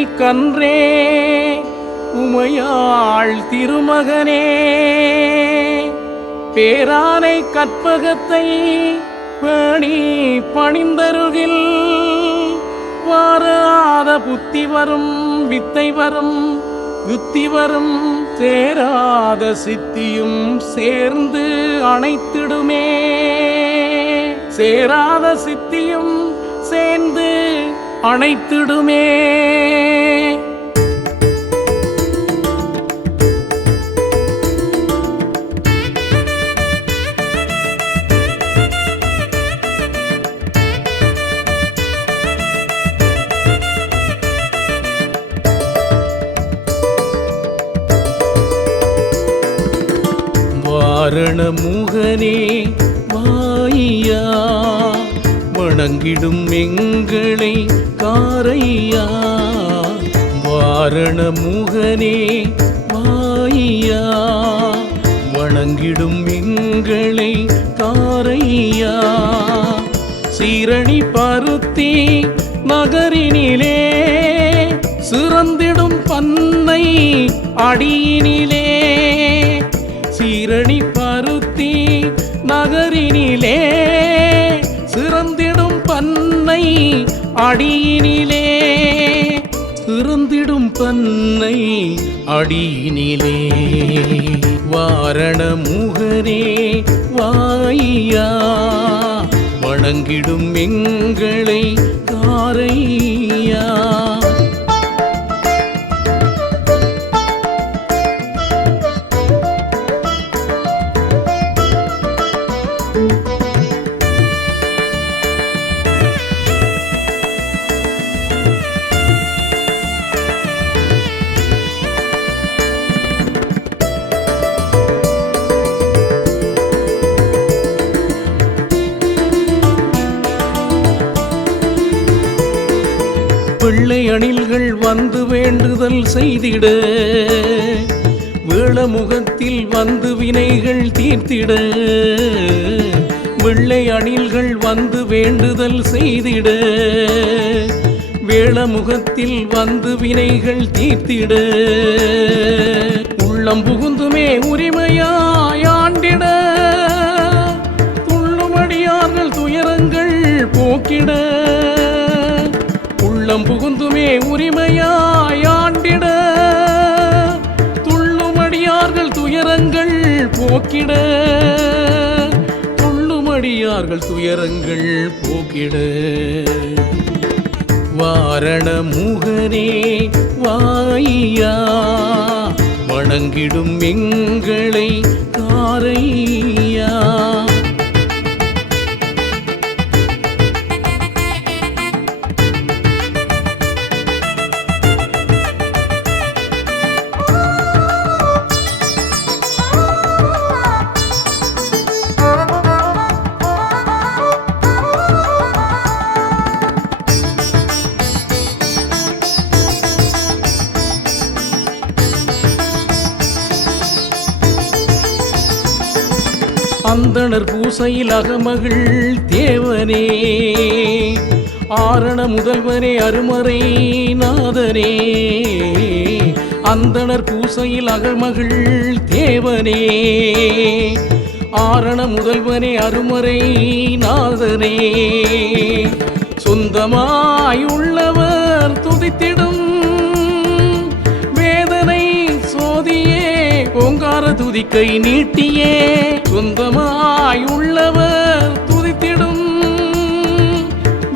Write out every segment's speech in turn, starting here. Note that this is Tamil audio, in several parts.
கருணை கன்றே உமையாள் திருமகனே பேரானை கற்பகத்தை பேணி பணிந்தருகில் வாராத புத்தி வரும் வித்தை வரும் யுத்தி வரும் சேராத சித்தியும் சேர்ந்து அணைத்திடுமே சேராத சித்தியும் சேர்ந்து அணைத்திடுமே. வாரண முகனே வாய்யா வணங்கிடும் எங்களை காரையா வாரண முகனே வாய்யா வணங்கிடும் எங்களை காரையா சீரணி பருத்தி நகரினிலே சிறந்திடும் பண்ணை அடியினிலே சீரணி பருத்தி நகரினிலே சிறந்திடும் பண்ணை அடியினிலே சிறந்திடும் பண்ணை அடியினிலே வாரண முகனே வாய்யா வணங்கிடும் எங்களை காரையா. வெள்ளை அணில்கள் வந்து வேண்டுதல் செய்திட வேளமுகத்தில் வந்து வினைகள் தீர்த்திட வெள்ளை அணில்கள் வந்து வேண்டுதல் செய்திட வேளமுகத்தில் வந்து வினைகள் தீர்த்திட உள்ளம் புகுந்துமே உரிமையாண்டிட துள்ளுமடியார்கள் துயரங்கள் போக்கிட உள்ளம் புகுந்துமே உரிமையாண்டிட துள்ளுமடியார்கள் துயரங்கள் போக்கிட துள்ளுமடியார்கள் துயரங்கள் போக்கிட வாரண முகனே வாய்யா வணங்கிடும் எங்களை காரையா. அந்தணர் பூசையில் அகமகள் தேவனே ஆரண முதல்வனே அருமறை நாதனே அந்தணர் பூசையில் அகமகள் தேவனே ஆரண முதல்வனே அருமறை நாதனே சொந்தமாயுள்ளவர் துதித்திடும் வேதனை சோதியே ஓங்கார துதிக்கை நீட்டியே சொந்தமாயுள்ளவர் துதித்திடும்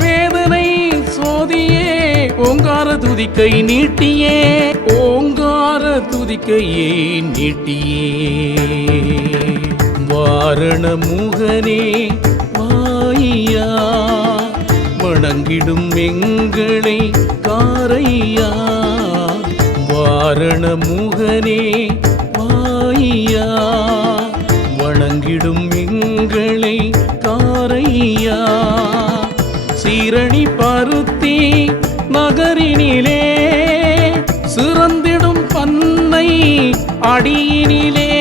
வேதனை சோதியே ஓங்கார துதிக்கை நீட்டியே ஓங்கார துதிக்கையே நீட்டியே வாரண முகனே வாய்யா வணங்கிடும் எங்களை காரையா வாரண முகனே வாய்யா வணங்கிடும் எங்களை காரையா சீரணி பருத்தி நகரினிலே சிறந்திடும் பண்ணை அடியினிலே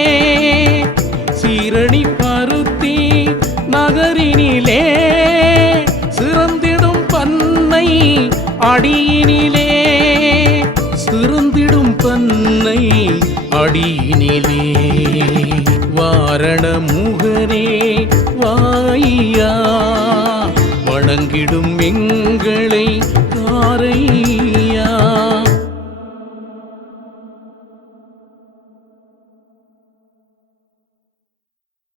சீரணி பருத்தி நகரினிலே சிறந்திடும் பண்ணை அடியினிலே தன்னை அடியினிலே வாரண முகனே வாயா வணங்கிடும் எங்கள்